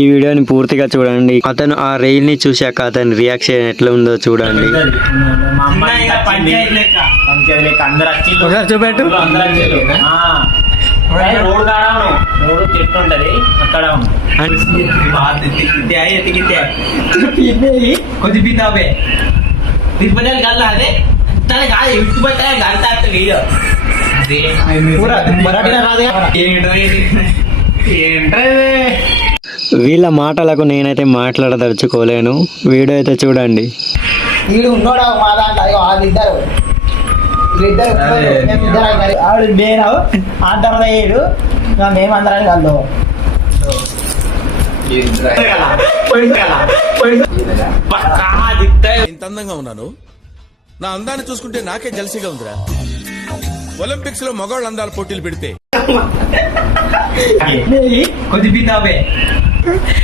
ఈ వీడియోని పూర్తిగా చూడండి. అతను ఆ రైల్ ని చూశాక అతని రియాక్షన్ ఎట్లా ఉందో చూడండి. చూపెట్టు. రోడ్ చెట్టు ఉంటది అక్కడ కొద్దిపితావే తిరుపతి గల్లా అదే తన కాదు ఇటుపట్టే గంట వీడియో వీళ్ళ మాటలకు నేనైతే మాట్లాడదలుచుకోలేను. వీడియో అయితే చూడండి. వీడు ఉన్నాడు మా దాంట్లో వాళ్ళిద్దరు ఆవిడ నేను ఆ తర్వాత ఏడు మేమందరానికి కలదు ఇంత అందంగా ఉన్నాను. నా అందాన్ని చూసుకుంటే నాకే జలసిగా ఉందిరా. ఒలింపిక్స్ లో మగవాళ్ళ అందాల పోటీలు పెడితే కొద్దిపితావే